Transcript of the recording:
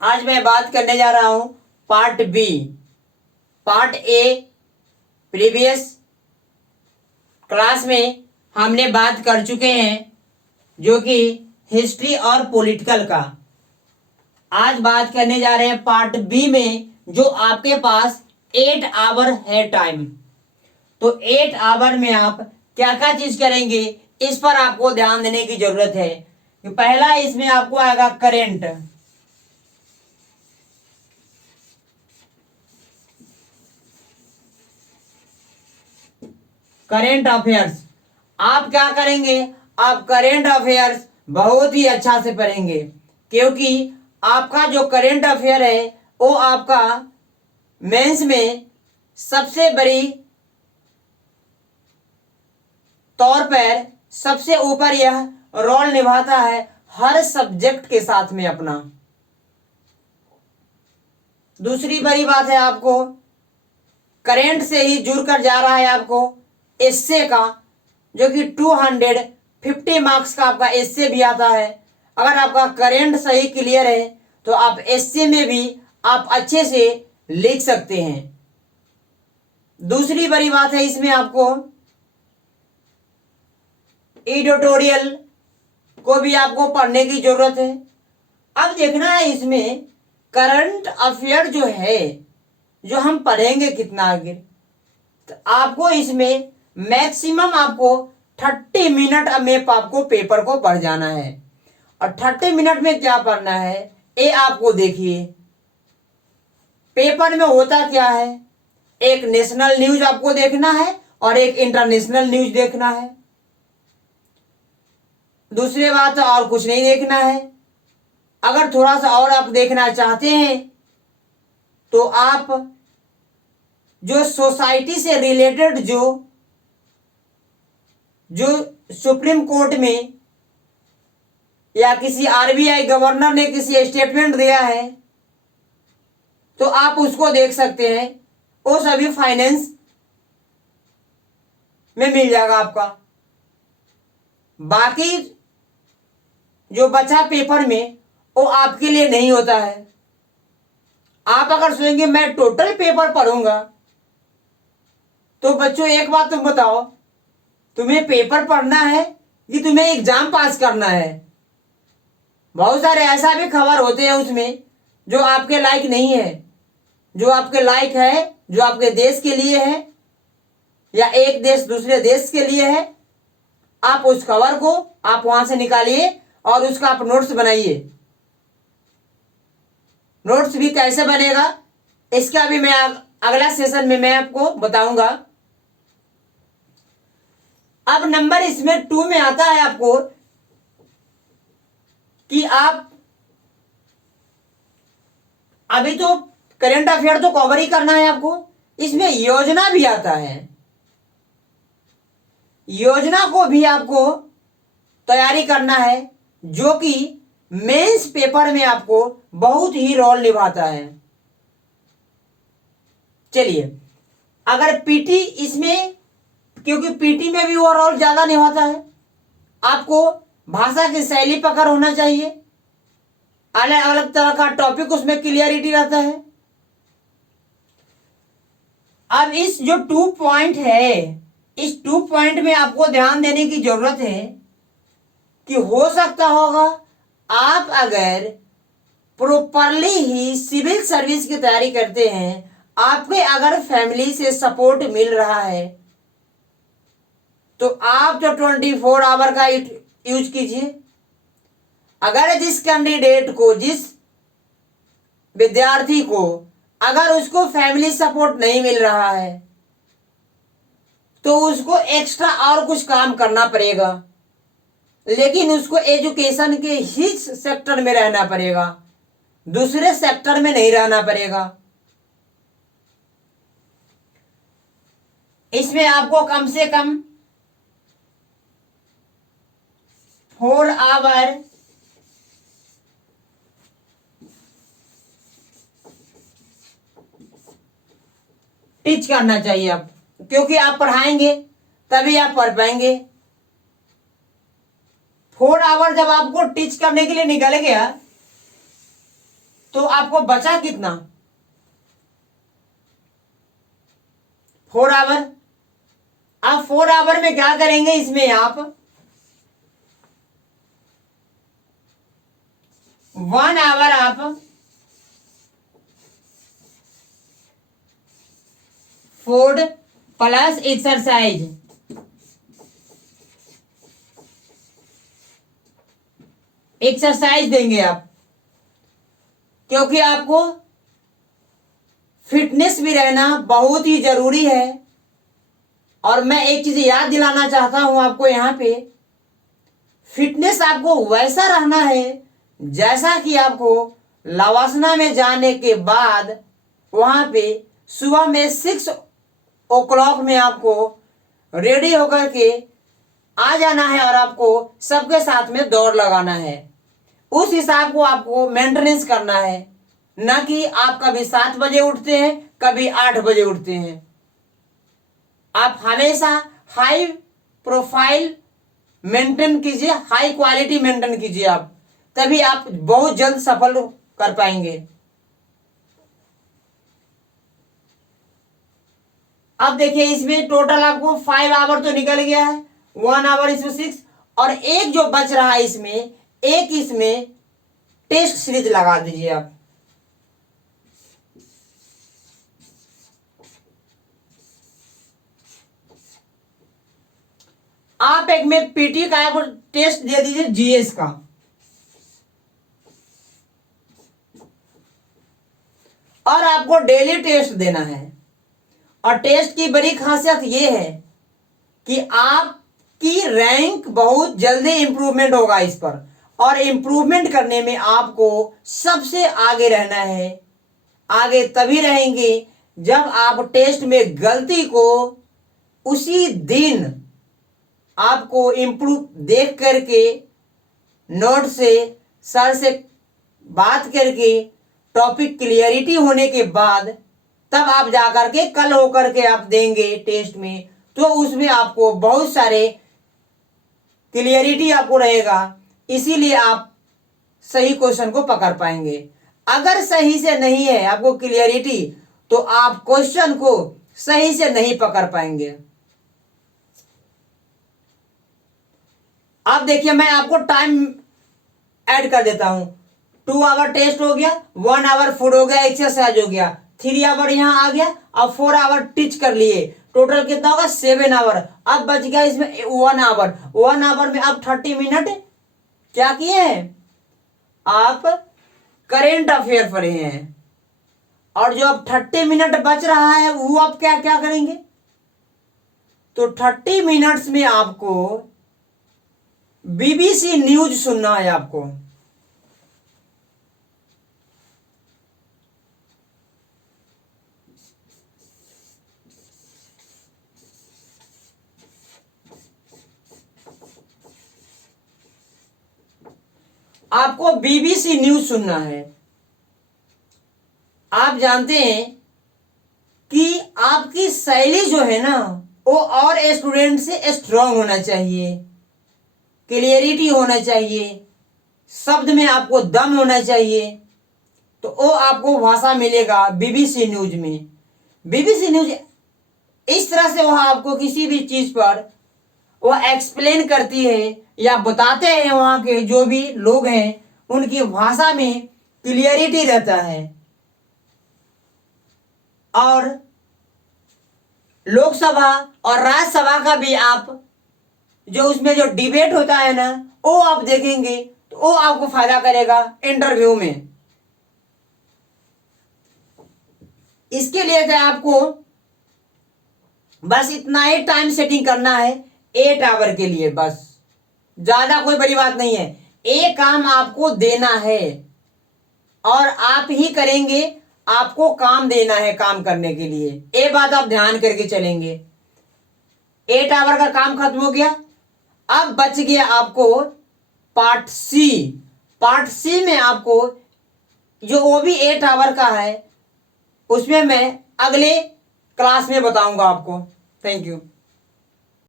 आज मैं बात करने जा रहा हूं part B. Part A previous class में हमने बात कर चुके हैं, जो कि हिस्ट्री और पॉलिटिकल का। आज बात करने जा रहे हैं पार्ट बी में, जो आपके पास 8 आवर है टाइम। तो 8 आवर में आप क्या क्या चीज करेंगे, इस पर आपको ध्यान देने की जरूरत है। पहला इसमें आपको आएगा करेंट। करेंट अफेयर्स आप क्या करेंगे, आप करेंट अफेयर्स बहुत ही अच्छा से पढ़ेंगे, क्योंकि आपका जो करेंट अफेयर है वो आपका मेंस में सबसे बड़ी तौर पर सबसे ऊपर यह रोल निभाता है हर सब्जेक्ट के साथ में अपना। दूसरी बड़ी बात है, आपको करेंट से ही जुड़कर जा रहा है आपको एस्से का, जो कि 250 मार्क्स का आपका एस्से भी आता है। अगर आपका करेंट सही क्लियर है तो आप एस्से में भी आप अच्छे से लिख सकते हैं। दूसरी बड़ी बात है, इसमें आपको एडिटोरियल को भी आपको पढ़ने की जरूरत है। अब देखना है इसमें करंट अफेयर जो है, जो हम पढ़ेंगे कितना आगे, तो आपको इसमें मैक्सिमम आपको 30 मिनट में आपको पेपर को पढ़ जाना है। और 30 मिनट में क्या पढ़ना है ये आपको देखिए। पेपर में होता क्या है, एक नेशनल न्यूज आपको देखना है और एक इंटरनेशनल न्यूज देखना है। दूसरी बात और कुछ नहीं देखना है। अगर थोड़ा सा और आप देखना चाहते हैं तो आप जो सोसाइटी से रिलेटेड जो सुप्रीम कोर्ट में या किसी आरबीआई गवर्नर ने किसी स्टेटमेंट दिया है तो आप उसको देख सकते हैं। वो सभी फाइनेंस में मिल जाएगा आपका। बाकी जो बचा पेपर में वो आपके लिए नहीं होता है। आप अगर सोचेंगे मैं टोटल पेपर पढ़ूंगा, तो बच्चों एक बात तुम बताओ, तुम्हें पेपर पढ़ना है कि तुम्हें एग्जाम पास करना है? बहुत सारे ऐसा भी खबर होते हैं उसमें जो आपके लायक नहीं है। जो आपके लायक है, जो आपके देश के लिए है या एक देश दूसरे देश के लिए है, आप उस खबर को आप वहां से निकालिए और उसका आप नोट्स बनाइए। नोट्स भी कैसे बनेगा इसका भी मैं अगला सेशन में मैं आपको बताऊंगा। अब नंबर इसमें 2 में आता है आपको कि आप अभी तो करंट अफेयर तो कवर ही करना है आपको, इसमें योजना भी आता है। योजना को भी आपको तैयारी करना है, जो कि मेंस पेपर में आपको बहुत ही रोल निभाता है। चलिए, अगर पीटी इसमें, क्योंकि पीटी में भी वो रोल ज्यादा निभाता है, आपको भाषा की शैली पकड़ होना चाहिए। अलग अलग तरह का टॉपिक उसमें क्लियरिटी रहता है। अब इस जो 2 पॉइंट है, इस 2 पॉइंट में आपको ध्यान देने की जरूरत है कि हो सकता होगा आप अगर प्रॉपरली ही सिविल सर्विस की तैयारी करते हैं, आपके अगर फैमिली से सपोर्ट मिल रहा है, तो आप तो 24 आवर का यूज कीजिए। अगर जिस कैंडिडेट को, जिस विद्यार्थी को अगर उसको फैमिली सपोर्ट नहीं मिल रहा है, तो उसको एक्स्ट्रा और कुछ काम करना पड़ेगा, लेकिन उसको एजुकेशन के ही सेक्टर में रहना पड़ेगा, दूसरे सेक्टर में नहीं रहना पड़ेगा। इसमें आपको कम से कम 4 आवर टीच करना चाहिए आप, क्योंकि आप पढ़ाएंगे तभी आप पढ़ पाएंगे। 4 आवर जब आपको टीच करने के लिए निकल गया तो आपको बचा कितना? 4 आवर। अब 4 आवर में क्या करेंगे, इसमें आप 1 आवर आप फूड प्लस एक्सरसाइज देंगे आप, क्योंकि आपको फिटनेस भी रहना बहुत ही जरूरी है। और मैं एक चीज याद दिलाना चाहता हूं आपको, यहां पे फिटनेस आपको वैसा रहना है जैसा कि आपको लवासना में जाने के बाद वहां पे सुबह में 6 o'clock में आपको रेडी होकर के आ जाना है और आपको सबके साथ में दौड़ लगाना है। उस हिसाब को आपको मेंटेनेंस करना है, ना कि आप कभी 7 बजे उठते हैं, कभी 8 बजे उठते हैं। आप हमेशा हाई प्रोफाइल मेंटेन कीजिए, हाई क्वालिटी मेंटेन कीजिए आप, तभी आप बहुत जल्द सफल कर पाएंगे। अब देखिए इसमें टोटल आपको 5 आवर तो निकल गया है, 1 आवर इसमें 6, और एक जो बच रहा है इसमें, एक इसमें टेस्ट सीरीज लगा दीजिए आप। आप एक में पीटी का आपको टेस्ट दे दीजिए, जीएस का। और आपको डेली टेस्ट देना है। और टेस्ट की बड़ी खासियत यह है कि आपकी रैंक बहुत जल्दी इंप्रूवमेंट होगा इस पर, और इंप्रूवमेंट करने में आपको सबसे आगे रहना है। आगे तभी रहेंगे जब आप टेस्ट में गलती को उसी दिन आपको इंप्रूव देख करके, नोट से, सर से बात करके, टॉपिक क्लियरिटी होने के बाद तब आप जाकर के कल होकर के आप देंगे टेस्ट में, तो उसमें आपको बहुत सारे क्लियरिटी आपको रहेगा, इसीलिए आप सही क्वेश्चन को पकड़ पाएंगे। अगर सही से नहीं है आपको क्लियरिटी, तो आप क्वेश्चन को सही से नहीं पकड़ पाएंगे। अब देखिए मैं आपको टाइम ऐड कर देता हूं। 2 आवर टेस्ट हो गया, 1 आवर फूड हो गया, एक्सरसाइज हो गया, 3 आवर यहां आ गया, अब 4 आवर टीच कर लिए, टोटल कितना होगा 7 आवर। अब बच गया इसमें 1 आवर। 1 आवर में आप 30 मिनट क्या किए हैं, आप करेंट अफेयर पढ़े हैं। और जो अब 30 मिनट बच रहा है वो आप क्या क्या करेंगे, तो 30 मिनट्स में आपको बीबीसी न्यूज सुनना है आपको। आपको बीबीसी न्यूज सुनना है। आप जानते हैं कि आपकी शैली जो है ना, वो और स्टूडेंट से स्ट्रांग होना चाहिए, क्लियरिटी होना चाहिए, शब्द में आपको दम होना चाहिए, तो वो आपको भाषा मिलेगा बीबीसी न्यूज में। बीबीसी न्यूज इस तरह से वह आपको किसी भी चीज पर वह एक्सप्लेन करती है या बताते हैं, वहां के जो भी लोग हैं उनकी भाषा में क्लियरिटी रहता है। और लोकसभा और राज्यसभा का भी आप जो उसमें जो डिबेट होता है ना, वो आप देखेंगे तो वो आपको फायदा करेगा इंटरव्यू में। इसके लिए तो आपको बस इतना ही टाइम सेटिंग करना है 8 आवर के लिए, बस ज्यादा कोई बड़ी बात नहीं है। एक काम आपको देना है और आप ही करेंगे, आपको काम देना है काम करने के लिए, ये बात आप ध्यान करके चलेंगे। 8 आवर का काम खत्म हो गया। अब बच गया आपको पार्ट सी। पार्ट सी में आपको जो वो भी 8 आवर का है, उसमें मैं अगले क्लास में बताऊंगा आपको। Thank you.